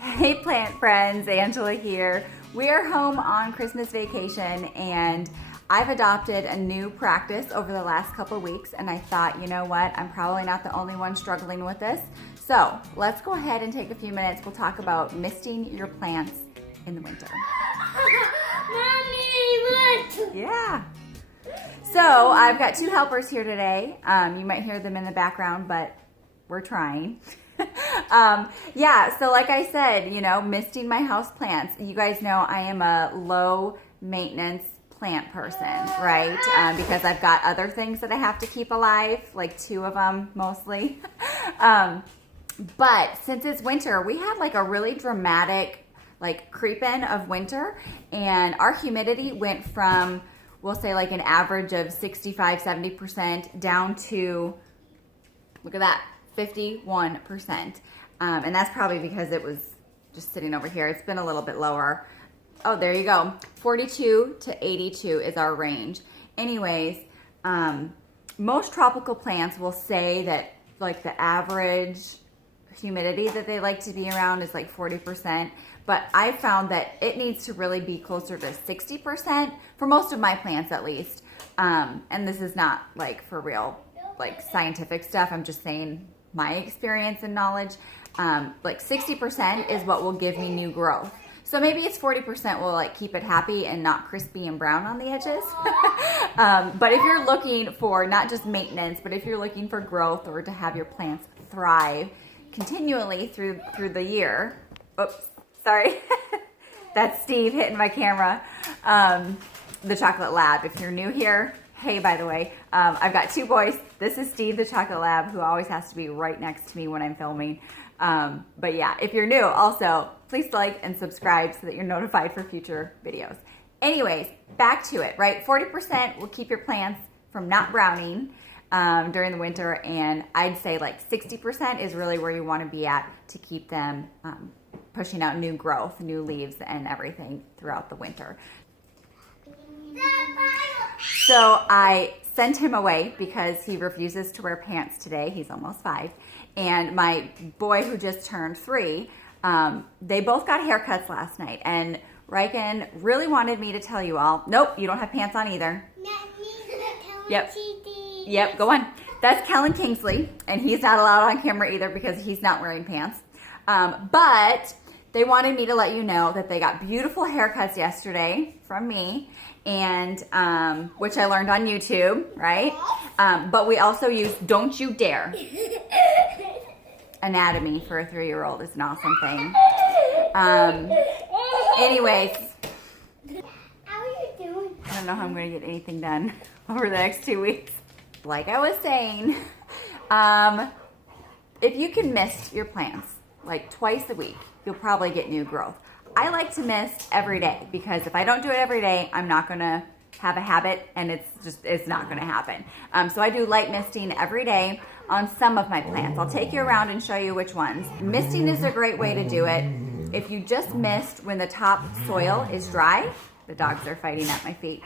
Hey plant friends, Angela here. We are home on Christmas vacation and I've adopted a new practice over the last couple of weeks, and I thought, you know what, I'm probably not the only one struggling with this. So let's go ahead and take a few minutes. We'll talk about misting your plants in the winter. Mommy, look! Yeah. So I've got two helpers here today. You might hear them in the background, but we're trying. Yeah, so like I said, you know, misting my house plants. You guys know I am a low maintenance plant person, right? Because I've got other things that I have to keep alive, like two of them mostly. But since it's winter, we had like a really dramatic like creep in of winter, and our humidity went from, we'll say like an average of 65-70% down to, look at that, 51%. And that's probably because it was just sitting over here. It's been a little bit lower. Oh, there you go. 42 to 82 is our range. Anyways, most tropical plants will say that like the average humidity that they like to be around is like 40%. But I found that it needs to really be closer to 60% for most of my plants at least. And this is not like for real, like scientific stuff. I'm just saying my experience and knowledge. Like 60% is what will give me new growth. So maybe it's 40% will like keep it happy and not crispy and brown on the edges. But if you're looking for not just maintenance, but if you're looking for growth or to have your plants thrive continually through the year. Oops, sorry. That's Steve hitting my camera. The Chocolate Lab. If you're new here, hey, by the way, I've got two boys. This is Steve, the Chocolate Lab, who always has to be right next to me when I'm filming. But yeah, if you're new, also, please like and subscribe so that you're notified for future videos. Anyways, back to it, right? 40% will keep your plants from not browning during the winter, and I'd say like 60% is really where you want to be at to keep them pushing out new growth, new leaves, and everything throughout the winter. So I sent him away because he refuses to wear pants today. He's almost 5. And my boy who just turned 3, they both got haircuts last night. And Riken really wanted me to tell you all, nope, you don't have pants on either. Yep. Yep, go on. That's Kellen Kingsley, and he's not allowed on camera either because he's not wearing pants. But they wanted me to let you know that they got beautiful haircuts yesterday from me, and which I learned on YouTube, right? But we also use Don't You Dare. Anatomy for a 3-year-old is an awesome thing. Anyways, How are you doing? I don't know how I'm going to get anything done over the next 2 weeks. Like I was saying, if you can mist your plants like twice a week, you'll probably get new growth. I like to mist every day because if I don't do it every day, I'm not going to have a habit, and it's not going to happen. So I do light misting every day on some of my plants. I'll take you around and show you which ones. Misting is a great way to do it. If you just mist when the top soil is dry, the dogs are fighting at my feet.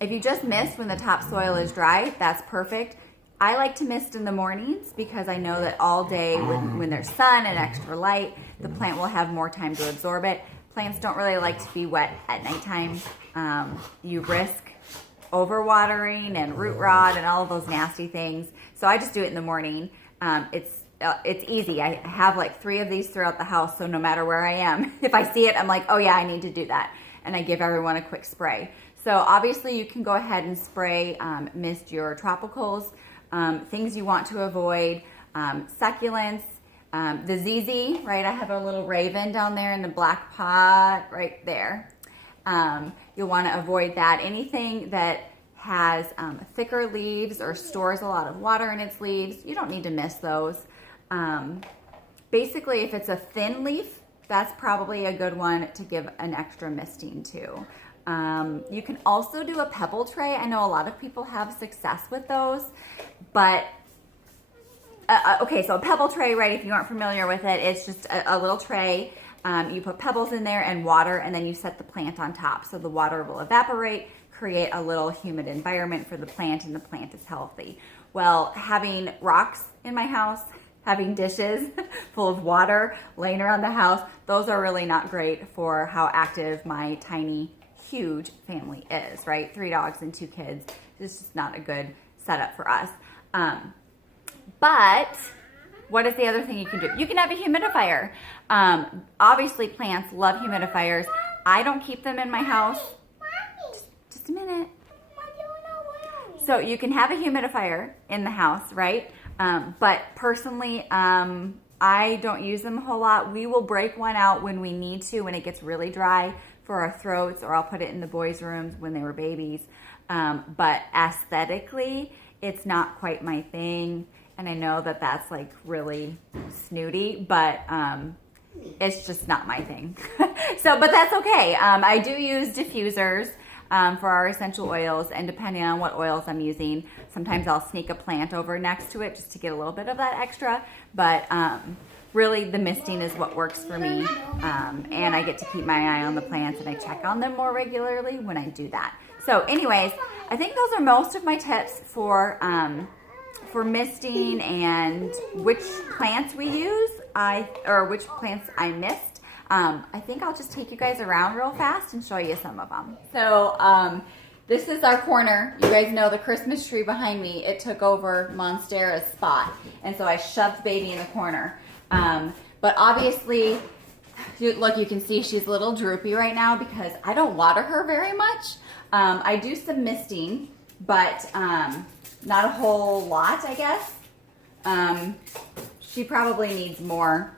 If you just mist when the top soil is dry, that's perfect. I like to mist in the mornings because I know that all day when there's sun and extra light, the plant will have more time to absorb it. Plants don't really like to be wet at nighttime. You risk overwatering and root rot and all of those nasty things. So I just do it in the morning. It's easy. I have like 3 of these throughout the house, so no matter where I am, if I see it, I'm like, oh yeah, I need to do that. And I give everyone a quick spray. So obviously you can go ahead and spray, mist your tropicals, things you want to avoid, succulents, the ZZ, right? I have a little raven down there in the black pot right there. You'll want to avoid that. Anything that has thicker leaves or stores a lot of water in its leaves, you don't need to mist those. Basically, if it's a thin leaf, that's probably a good one to give an extra misting to. You can also do a pebble tray. I know a lot of people have success with those, but okay, so a pebble tray, right, if you aren't familiar with it, it's just a little tray. You put pebbles in there and water, and then you set the plant on top. So the water will evaporate, create a little humid environment for the plant, and the plant is healthy. Well, having rocks in my house, having dishes full of water laying around the house. Those are really not great for how active my tiny, huge family is, right? 3 dogs and 2 kids. It's just not a good setup for us. But what is the other thing you can do? You can have a humidifier. Obviously, plants love humidifiers. I don't keep them in my house. Just a minute. So you can have a humidifier in the house, right? But personally, I don't use them a whole lot. We will break one out when we need to, when it gets really dry for our throats, or I'll put it in the boys' rooms when they were babies. But aesthetically, it's not quite my thing. And I know that that's like really snooty, but it's just not my thing. But that's okay. I do use diffusers for our essential oils, and depending on what oils I'm using, sometimes I'll sneak a plant over next to it just to get a little bit of that extra. But really, the misting is what works for me, and I get to keep my eye on the plants, and I check on them more regularly when I do that. So anyways, I think those are most of my tips for misting and which plants we use, or which plants I missed. I think I'll just take you guys around real fast and show you some of them. So this is our corner. You guys know the Christmas tree behind me, it took over Monstera's spot. And so I shoved baby in the corner. But obviously, look, you can see she's a little droopy right now because I don't water her very much. I do some misting, but not a whole lot, I guess. She probably needs more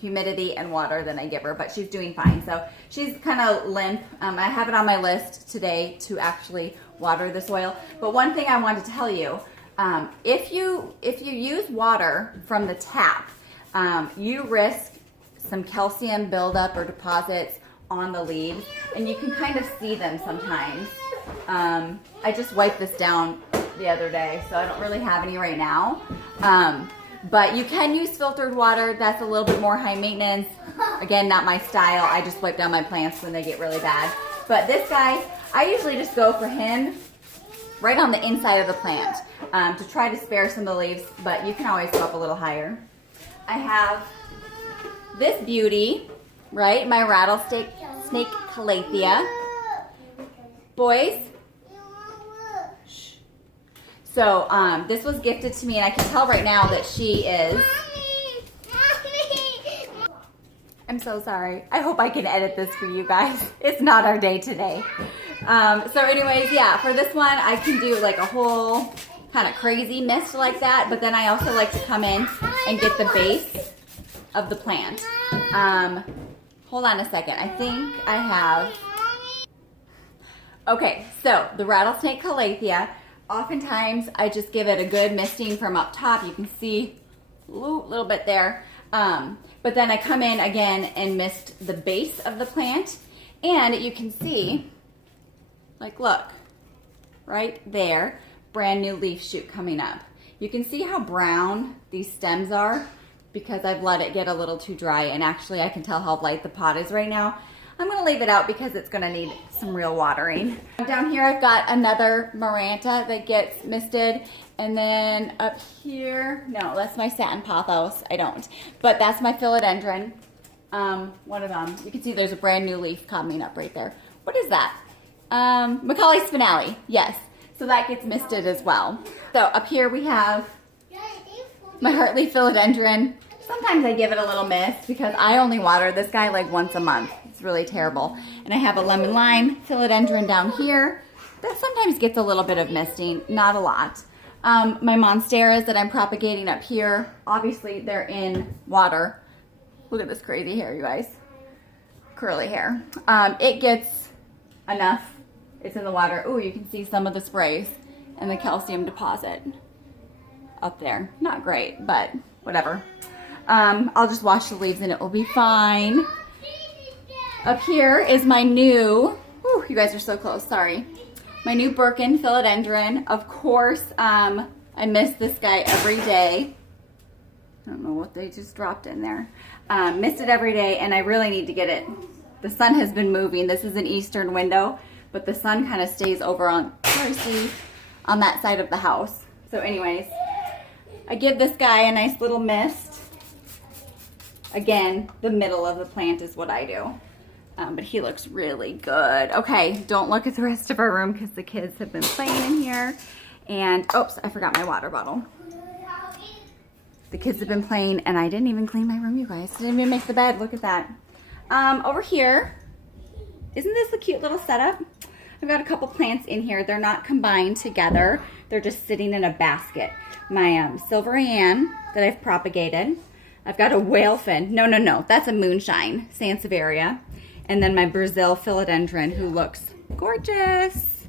humidity and water than I give her, but she's doing fine. So she's kind of limp. I have it on my list today to actually water the soil. But one thing I wanted to tell you, if you use water from the tap, you risk some calcium buildup or deposits on the leaves, and you can kind of see them sometimes. I just wiped this down the other day, so I don't really have any right now. But you can use filtered water. That's a little bit more high maintenance. Again, not my style. I just wipe down my plants when they get really bad. But this guy, I usually just go for him right on the inside of the plant to try to spare some of the leaves, but you can always go up a little higher. I have this beauty, right? My Rattlesnake Calathea. Boys. So this was gifted to me, and I can tell right now that she is... I'm so sorry. I hope I can edit this for you guys. It's not our day today. So anyways, yeah, for this one, I can do like a whole kind of crazy mist like that, but then I also like to come in and get the base of the plant. Hold on a second. I think I have... Okay, so the Rattlesnake Calathea, oftentimes I just give it a good misting from up top. You can see a little bit there. But then I come in again and mist the base of the plant, and you can see, like, look, right there, brand new leaf shoot coming up. You can see how brown these stems are because I've let it get a little too dry, and actually I can tell how light the pot is right now. I'm gonna leave it out because it's gonna need some real watering. Down here I've got another Maranta that gets misted, and then up here, no, that's my satin pothos, I don't. But that's my philodendron, one of them. You can see there's a brand new leaf coming up right there. What is that? Macaulay spinale, yes. So that gets misted as well. So up here we have my Hartley Philodendron. Sometimes I give it a little mist because I only water this guy like once a month. It's really terrible. And I have a lemon lime philodendron down here that sometimes gets a little bit of misting, not a lot. My monsteras that I'm propagating up here, obviously they're in water. Look at this crazy hair, you guys. Curly hair. It gets enough. It's in the water. Oh, you can see some of the sprays and the calcium deposit up there. Not great, but whatever. I'll just wash the leaves and it will be fine. Up here is my new, you guys are so close, sorry. My new Birkin Philodendron. Of course, I miss this guy every day. I don't know what they just dropped in there. Missed it every day, and I really need to get it. The sun has been moving. This is an eastern window, but the sun kind of stays over on that side of the house. So anyways, I give this guy a nice little mist. Again, the middle of the plant is what I do. But he looks really good. Okay, don't look at the rest of our room because the kids have been playing in here. And, oops, I forgot my water bottle. The kids have been playing and I didn't even clean my room, you guys. Didn't even make the bed, look at that. Over here, isn't this a cute little setup? I've got a couple plants in here. They're not combined together. They're just sitting in a basket. My Silver Ann that I've propagated. I've got a whalefin. No, that's a moonshine, Sansevieria. And then my Brazil Philodendron, who looks gorgeous.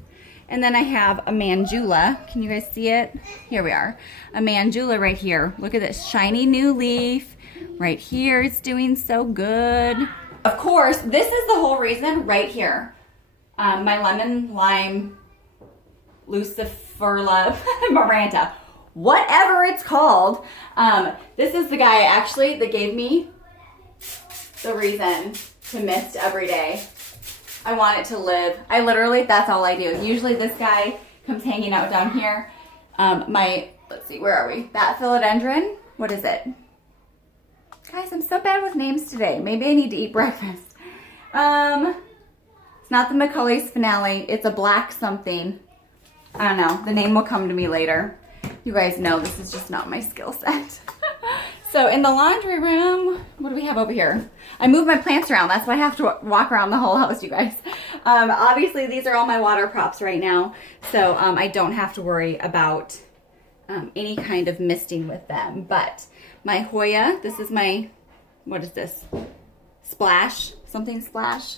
And then I have a Mandula. Can you guys see it? Here we are. A Mandula right here. Look at this shiny new leaf. Right here, it's doing so good. Of course, this is the whole reason right here. My lemon lime Luciferla Maranta. Whatever it's called. This is the guy actually that gave me the reason to mist every day. I want it to live. That's all I do. Usually this guy comes hanging out down here. Let's see, where are we? That philodendron, what is it? Guys, I'm so bad with names today. Maybe I need to eat breakfast. It's not the Macaulay's finale. It's a black something. I don't know. The name will come to me later. You guys know this is just not my skill set. So in the laundry room, what do we have over here? I moved my plants around. That's why I have to walk around the whole house, you guys. Obviously, these are all my water props right now. So I don't have to worry about any kind of misting with them. But my Hoya, this is my, what is this? Splash, something splash.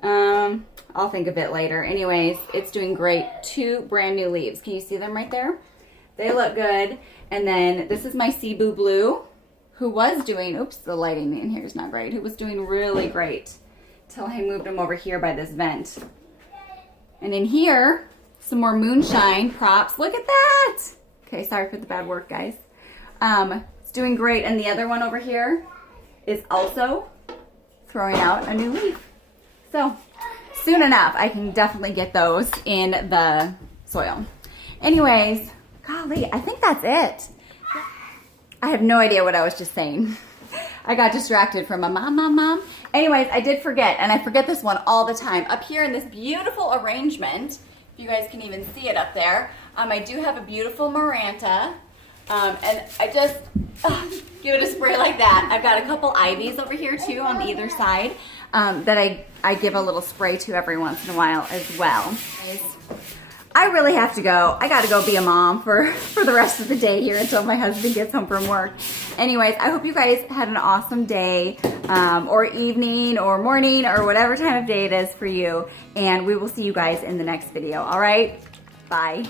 I'll think of it later. Anyways, it's doing great. 2 brand new leaves. Can you see them right there? They look good. And then this is my Cebu Blue, who was doing, oops, the lighting in here is not great, who was doing really great till I moved him over here by this vent. And in here, some more moonshine props. Look at that! Okay, sorry for the bad work, guys. It's doing great. And the other one over here is also throwing out a new leaf. So soon enough, I can definitely get those in the soil. Anyways, golly, I think that's it. I have no idea what I was just saying. I got distracted from a mom. Anyways, I did forget, and I forget this one all the time. Up here in this beautiful arrangement, if you guys can even see it up there, I do have a beautiful Maranta, and I just give it a spray like that. I've got a couple ivies over here too on either side that I give a little spray to every once in a while as well. I really have to go. I got to go be a mom for the rest of the day here until my husband gets home from work. Anyways, I hope you guys had an awesome day or evening or morning or whatever time of day it is for you. And we will see you guys in the next video. All right? Bye.